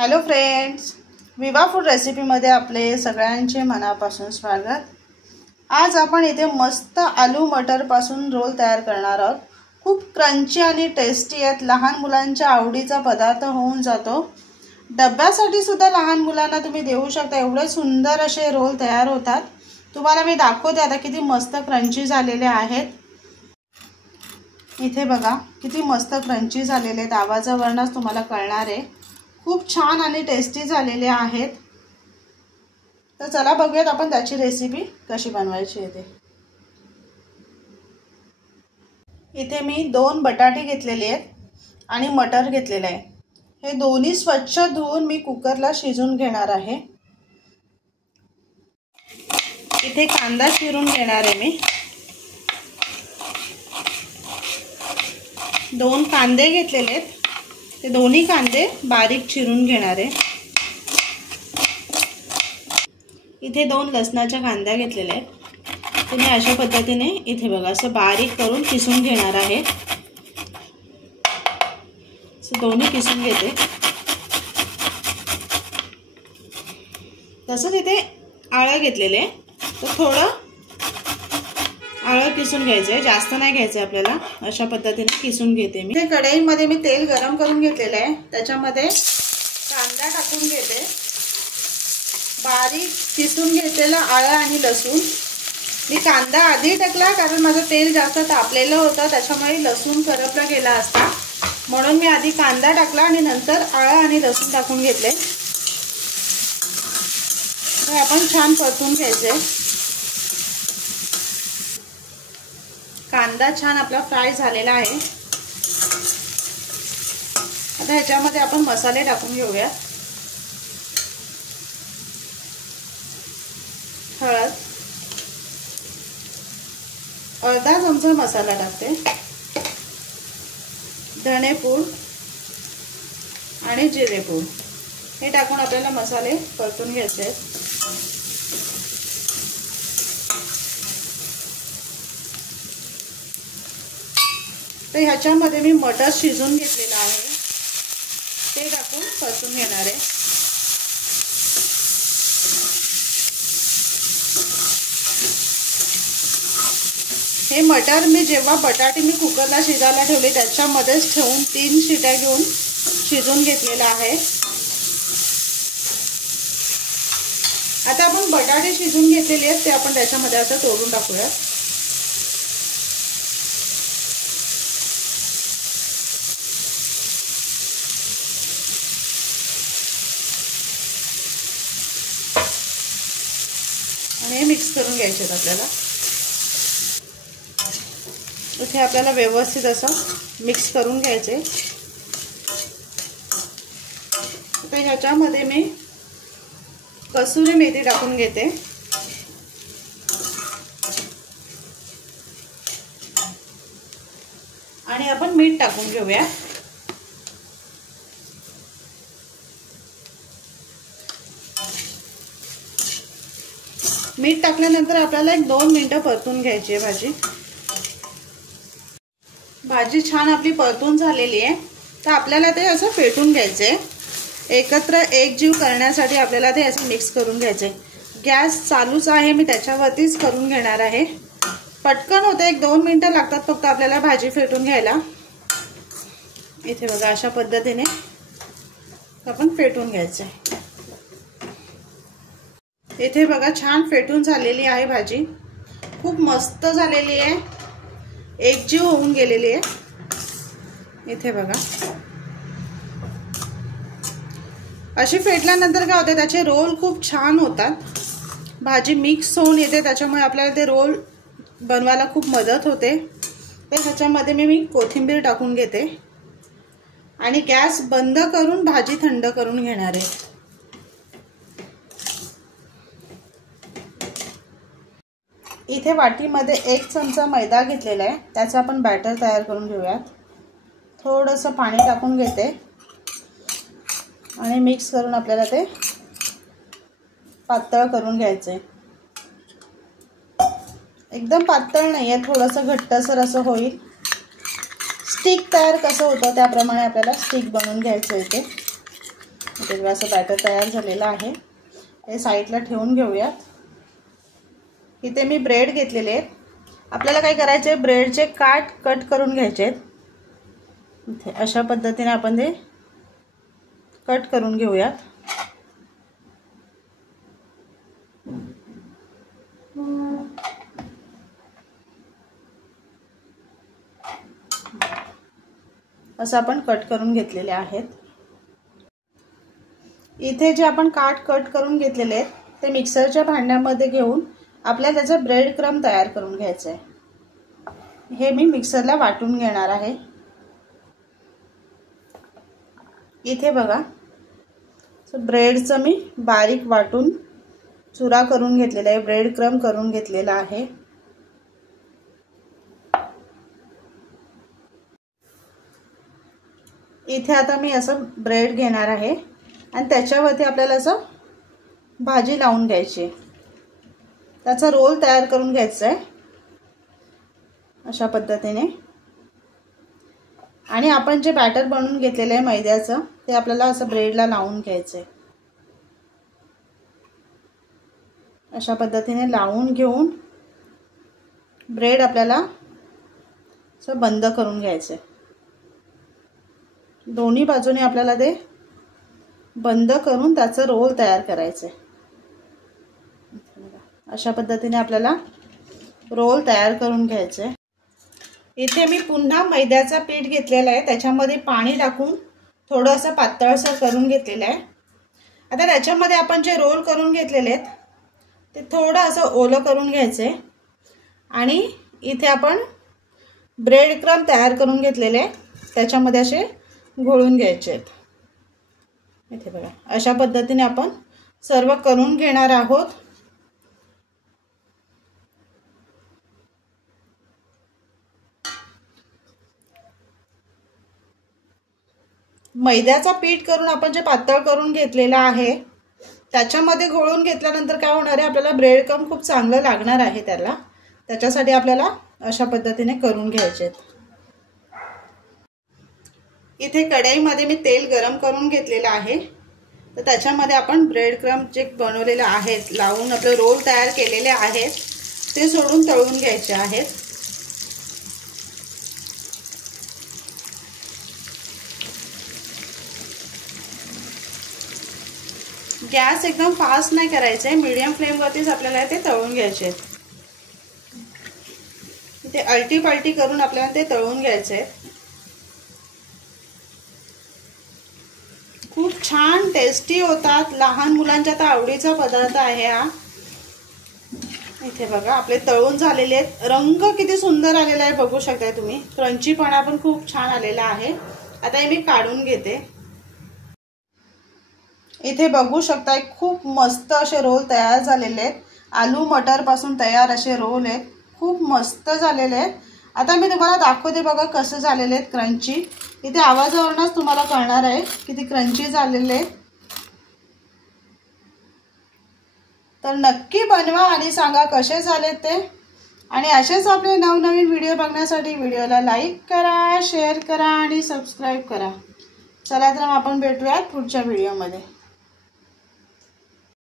Hello friends, विवा food रेसिपीमध्ये आपले सगळ्यांचे मनापासून स्वागत। आज आपण इथे मस्त आलू मटरपासून रोल तयार करणार आहोत। खूप क्रंची आणि टेस्टी आहेत। लहान मुलांच्या आवडीचा पदार्थ होऊन जातो। डब्यासाठी सुद्धा लहान मुलांना तुम्ही देऊ शकता। एवढे सुंदर असे रोल तयार होतात। तुम्हाला मी दाखवते आता किती मस्त क्रंची झालेले आहेत। इथे बघा किती मस्त क्रंची झालेले आहेत। आवाजावरूनच तुम्हाला कळणार आहे। खूप छान आणि टेस्टी झालेले आहेत। तर चला बघूयात आपण त्याची रेसिपी कशी बनवायची आहे ते। इथे मी 2 बटाटे घेतलेले आहेत आणि मटर घेतलेले आहे। हे दोन्ही स्वच्छ धुवून मी कुकरला शिजवून घेणार आहे। इथे कांदा चिरून घेणार आहे मी। 2 कांदे घेतलेले आहेत। ते दोन्ही कांदे बारीक चिरून घेणार आहे। इथे 2 लसणाच्या कांद्या घेतलेल्या आहेत। तुम्ही अशा पद्धतीने इथे बघा असं बारीक करून किसून घेणार आहे। असं दोन्ही किसून घेते। तसंच इथे आळं घेतलेले, तर थोडं आळं किसून घ्यायचं आहे, जास्त नाही घ्यायचं आहे आपल्याला। अशा पद्धतीने किसून घेते मी। कढईमध्ये मी तेल गरम करून घेतलेलं आहे। त्याच्यामध्ये कांदा टाकून घेते। बारीक किसून घेतलेला आळं आणि लसूण। मी कांदा आधी टाकला कारण माझं तेल जास्त तापलेलं होतं, त्याच्यामुळे लसूण करपला गेला असता, म्हणून मी आधी कांदा टाकला आणि नंतर आळं आणि लसूण टाकून घेतले। हे आपण छान परतून घ्यायचे। कांदा छान आपला फ्राय झालेला आहे। आता ह्याच्यामध्ये आपण मसाले टाकून घेऊया। हळद, अर्धा चमचा मसाला टाकते, धणेपूड आणि जिरेपूड हे टाकून आपल्याला मसाले परतून घ्यायचे आहेत। तर ह्याच्यामध्ये मी मटर शिजवून घेतलेला आहे, ते टाकून परतून घेणार आहे। हे मटर मी जेव्हा बटाटे मी कुकरला शिजायला ठेवले त्याच्यामध्येच ठेवून 3 शिट्या घेऊन शिजवून घेतलेला आहे। आता आपण बटाटे शिजवून घेतलेले आहेत ते आपण त्याच्यामध्ये असं तोडून टाकूया। आणि हे मिक्स करून घ्यायचे आहेत आपल्याला। इथे आपल्याला व्यवस्थित असं मिक्स करून घ्यायचे। आता ह्याच्यामध्ये मी कसुरी मेथी टाकून घेते आणि आपण मीठ टाकून घेऊया। मीठ टाकल्यानंतर आपल्याला 1-2 मिनिटं परतून घ्यायची आहे भाजी। भाजी छान आपली परतून झालेली आहे। तर आपल्याला ते असं फेटून घ्यायचं आहे। एकत्र एकजीव करण्यासाठी आपल्याला ते असं मिक्स करून घ्यायचं आहे। गॅस चालूच आहे, मी त्याच्यावरतीच करून घेणार आहे। पटकन होतं, 1-2 मिनिटं लागतात फक्त आपल्याला भाजी फेटून घ्यायला। इथे बघा अशा पद्धतीने आपण फेटून घ्यायचं आहे। इथे बघा छान फेटून झालेली आहे भाजी, खूप मस्त झालेली आहे, एकजीव होऊन गेलेली आहे। इथे बघा अशी फेटल्यानंतर काय होते, त्याचे रोल खूप छान होतात। भाजी मिक्स होऊन येते, त्याच्यामुळे आपल्याला ते रोल बनवायला खूप मदत होते। तर ह्याच्यामध्ये मी कोथिंबीर टाकून घेते आणि गॅस बंद करून भाजी थंड करून घेणार आहे। इथे वाटीमध्ये 1 चमचा मैदा घेतलेला आहे, त्याचं आपण बॅटर तयार करून घेऊयात। थोडंसं पाणी टाकून घेते आणि मिक्स करून आपल्याला ते पातळ करून घ्यायचे। एकदम पातळ नाही आहे, थोडंसं घट्टसर असं होईल। स्टिक तयार कसं होतं त्याप्रमाणे आपल्याला स्टिक बनवून घ्यायचं आहे ते। इथे असं बॅटर तयार झालेलं आहे, हे साईडला ठेवून घेऊयात. इथे मी ब्रेड घेतलेले आहेत. आपल्याला काय करायचं आहे, ब्रेडचे कट करून घ्यायचे आहेत. इथे अशा पद्धतीने आपण ते कट करून घेऊयात. असं आपण कट करून घेतलेले आहेत. इथे जे आपण कट करून घेतलेले आहेत ते मिक्सरच्या भांड्यामध्ये घेऊन आपल्याला त्याचा ब्रेड क्रम्ब तयार करून घ्यायचा आहे. हे मी मिक्सरला वाटून घेणार आहे. इथे बघा, ब्रेडचं मी बारीक वाटून चुरा करून घेतलेला आहे, ब्रेड क्रम्ब करून घेतलेला आहे. इथे आता मी असं ब्रेड घेणार आहे आणि त्याच्यावरती आपल्याला असं भाजी लावून घ्यायची, त्याचा रोल तयार करून घ्यायचा आहे अशा पद्धतीने. आणि आपण जे बॅटर बनवून घेतलेलं आहे मैद्याचं ते आपल्याला असं ब्रेडला लावून घ्यायचं आहे. अशा पद्धतीने लावून घेऊन ब्रेड आपल्याला असं बंद करून घ्यायचं आहे. दोन्ही बाजूने आपल्याला ते बंद करून त्याचं रोल तयार करायचं आहे. अशा पद्धतीने आपल्याला रोल तयार करून घ्यायचं आहे. इथे मी पुन्हा मैद्याचा पीठ घेतलेला आहे, त्याच्यामध्ये पाणी टाकून थोडंसं पातळसर करून घेतलेलं आहे. आता त्याच्यामध्ये आपण जे रोल करून घेतलेले आहेत ते थोडं असं ओलं करून घ्यायचं आहे. आणि इथे आपण ब्रेड क्रम्ब तयार करून घेतलेले आहे, त्याच्यामध्ये असे घोळून घ्यायचे आहेत. इथे बघा, अशा पद्धतीने आपण सर्व करून घेणार आहोत. मैद्याचा पीठ करून आपण जे पातळ करून घेतलेला आहे त्याच्यामध्ये घोळून घेतल्यानंतर काय होणार आहे, आपल्याला ब्रेड क्रम्ब खूप चांगलं लागणार आहे त्याला. त्याच्यासाठी आपल्याला अशा पद्धतीने करून घ्यायचे आहेत. इथे कढईमध्ये मी तेल गरम करून घेतलेलं आहे, तर त्याच्यामध्ये आपण ब्रेड क्रम्ब जे बनवलेले आहेत, लावून आपले रोल तयार केलेले आहेत ते सोडून तळून घ्यायचे आहेत. गॅस एकदम फास्ट नाही करायचा आहे, मीडियम फ्लेमवरतीच आपल्याला ते तळून घ्यायचे आहेत. ते अलटी पलटी करून आपल्याला ते तळून घ्यायचे आहेत. खूप छान टेस्टी होतात, लहान मुलांच्या तर आवडीचा पदार्थ आहे हा. इथे बघा आपले तळून झालेले आहेत. रंग किती सुंदर आलेला आहे बघू शकताय तुम्ही. क्रंचीपणा पण खूप छान आलेला आहे. आता हे मी काढून घेते. इथे बघू शकताय खूप मस्त असे रोल तयार झालेले आहेत. आलू मटर पासून तयार असे रोल आहेत, खूप मस्त झालेले आहेत. आता मी तुम्हाला दाखवते बघा कसं झालेले आहेत क्रंची. इथे आवाजावरूनच तुम्हाला कळणार आहे किती क्रंची झालेले आहेत. तर नक्की बनवा आणि सांगा कसे झाले ते. आणि असेच आपले नवनवीन व्हिडिओ बघण्यासाठी व्हिडिओला लाईक करा, शेअर करा आणि सबस्क्राईब करा. चला तर आपण भेटूयात पुढच्या व्हिडिओमध्ये.